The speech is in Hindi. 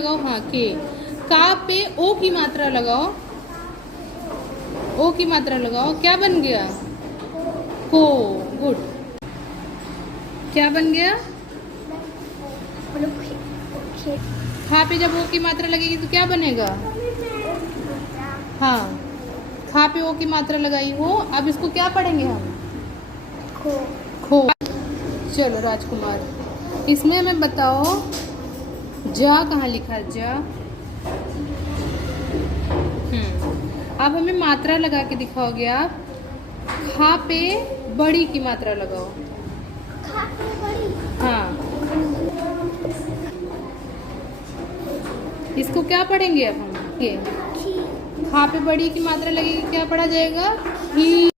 लगाओ, हाँ के। का पे ओ की मात्रा लगाओ, ओ की मात्रा लगाओ, क्या बन गया? को। गुड। क्या बन गया? खा पे जब ओ की मात्रा लगेगी तो क्या बनेगा? हाँ, खा पे ओ की मात्रा लगाई हो। अब इसको क्या पढ़ेंगे हम? खो। खो। चलो राजकुमार, इसमें हमें बताओ जा कहाँ लिखा है? जा। अब हमें मात्रा लगा के दिखाओगे आप। खा पे बड़ी की मात्रा लगाओ। खा पे बड़ी। हाँ, इसको क्या पढ़ेंगे अब हम? ये खा पे बड़ी की मात्रा लगेगी, क्या पढ़ा जाएगा? खी।